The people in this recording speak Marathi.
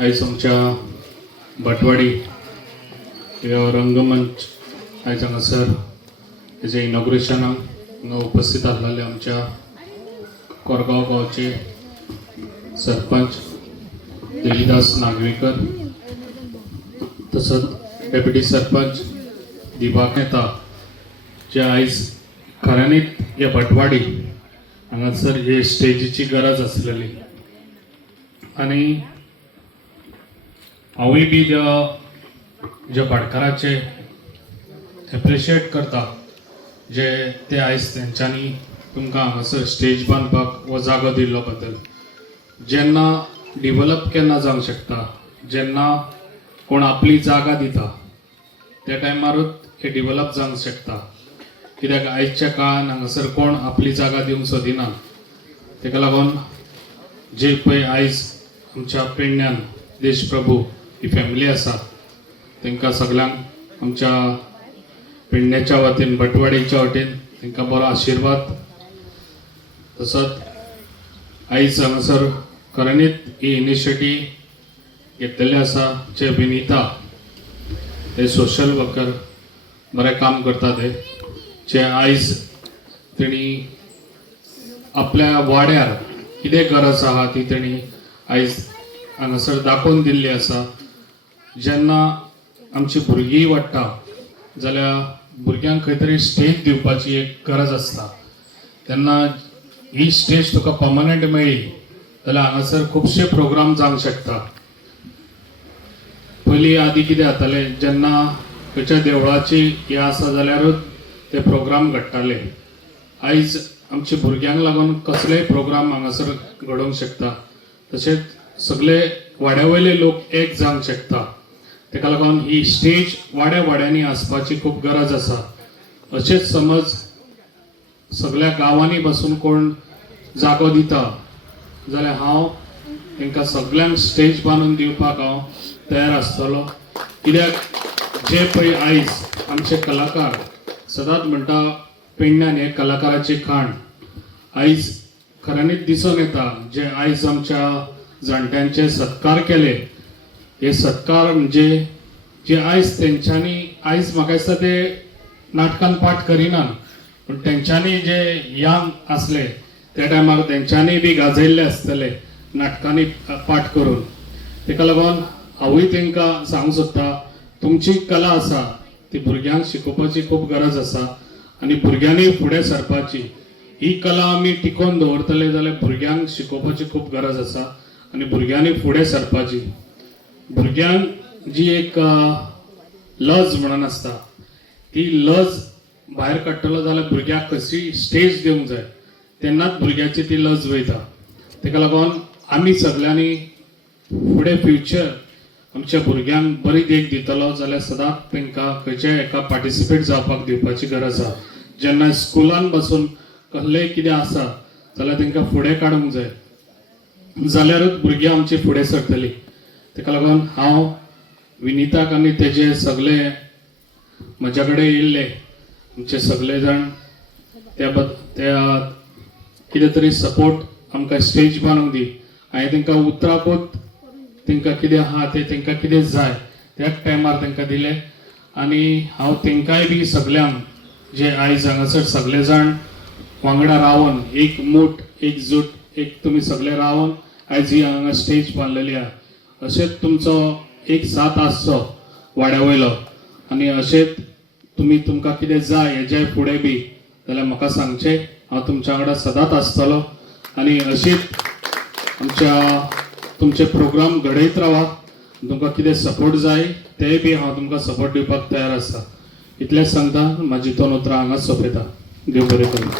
आयज आमच्या भटवाडी रंगमंच आयज हांगासर हेजे इनॉग्रेशनाक हांगा उपस्थित आसलेले आमच्या कोरगांव गांवचे सरपंच देवीदास नागवेकर, तसंच डेप्युटी सरपंच दिवाकर नेता, जे आयज खऱ्यांनीच ह्या भटवाडी हांगासर हे स्टेजीची गरज आसलेली आनी हांवूय बी ज्या भाटकाराचे एप्रिशिएट करता जे ते आयज तेंच्यांनी तुमकां हांगासर स्टेज बांदपाक हो जागो दिल्लो बद्दल. जेन्ना डिवेलप केन्ना जावंक शकता, जेन्ना कोण आपली जागा दिता त्या टायमारूच हे डिवेलप जावंक शकता. कित्याक आयच्या काळान हांगासर कोण आपली जागा दिवंक सोदिना. तेका लागून जे पळय आयज आमच्या पेडण्यान देशप्रभू ही फॅमिली आसा तांकां सगळ्यांक आमच्या पेडण्याच्या वतीन भटवाडीच्या वतीन तांकां बरो आशिर्वाद. तसोच आयज हांगासर खऱ्यांनीच ही इनिशिएटीव घेतलेली आसा. जे विनिता ते सोशल वर्कर बरें काम करता ते, जे आयज तेणी आपल्या वाड्यार कितें गरज आहा ती तेणी आयज हांगासर दाखोवन दिल्ली आसा. जेन्ना आमची भुरगीं वाडटा जाल्यार भुरग्यांक खंय तरी स्टेज दिवपाची एक गरज आसता. तेन्ना ही स्टेज तुका पर्मनंट मेळ्ळी जाल्यार हांगासर खुबशे प्रोग्राम जावंक शकता. पयलीं आदी कितें जातालें, जेन्ना खंयच्या देवळाची हे आसा जाल्यारूच ते प्रोग्राम घडटाले. आयज आमच्या भुरग्यांक लागून कसलेय प्रोग्राम हांगासर घडोवंक शकता. तशेंच सगळे वाड्या वयले लोक एक जावंक शकता. तेका लागून ही स्टेज वाड्या वाड्यांनी आसपाची खूब गरज आसा. अशेंच समज सगळ्या गांवांनी बसून कोण जागो दिता जाल्यार हांव तांकां सगळ्यांक स्टेज बांदून दिवपाक हांव तयार आसतलो. कित्याक जे पळय आयज आमचे कलाकार सदांच म्हणटा पेडण्यान हे कलाकाराची खाण आयज खऱ्यांनीच दिसून येता. जे आयज आमच्या जाणट्यांचे सत्कार केले, हे सत्कार म्हणजे जे आयज तेंच्यांनी आयज म्हाका दिसता ते नाटकान पाठ करिनात, पण तेंच्यांनी जे यंग आसले त्या टायमार तेंच्यांनी बी गाजयल्ले आसतले नाटकांनी पाठ करून. तेका लागून हांवूय तांकां सांगूंक सोदता, तुमची कला आसा ती भुरग्यांक शिकोवपाची खूब गरज आसा आनी भुरग्यांनी फुडें सरपाची. ही कला आमी टिकोवन दवरतले जाल्यार भुरग्यांक शिकोवपाची खूब गरज आसा आनी भुरग्यांनी फुडें सरपाची. भुरग्यांक जी एक लज म्हणून आसता, ती लज भायर काडटलो जाल्यार भुरग्याक कशी स्टेज दिवंक जाय तेन्नाच भुरग्याची ती लज वयता. तेका लागून आमी सगळ्यांनी फुडें फ्युचर आमच्या भुरग्यांक बरी देख दितलो जाल्यार सदांच तांकां खंयच्याय एका पार्टिसिपेट जावपाक दिवपाची गरज आसा. जेन्ना स्कुलान बसून कसलेंय कितें आसा जाल्यार तांकां फुडें काडूंक जाय जाल्यारूच भुरगीं आमची फुडें सरतलीं. तेका लागून हांव विनिताक आनी तेजे सगळे म्हज्या कडेन येयल्ले आमचे सगळे जाण त्या कितें तरी सपोर्ट आमकां स्टेज बांदूंक दी. हांवें तांकां उतराकूच तांकां कितें आहा तें तांकां कितें जाय त्याच टायमार तांकां दिलें. आनी हांव तांकांय बी सगळ्यांक जे आयज हांगासर सगळे जाण वांगडा रावन एक मूठ एकजूट एक तुमी सगळे रावन आयज ही हांगा स्टेज बांदलेली आहा. अशेंच तुमचो एक साथ आसचो वाड्या वयलो आनी अशेंच तुमकां कितें जाय हेजे फुडें बी जाल्यार म्हाका सांगचें. हांव तुमच्या वांगडा सदांच आसतलो आनी अशीच तुमचे प्रोग्राम घडयत रावा. तुमकां कितें सपोर्ट जाय तेय बी हांव तुमकां सपोर्ट दिवपाक तयार आसा. इतलेंच सांगता, म्हाजी 2 उतरां हांगाच सोंपयता. देव बरें करूं.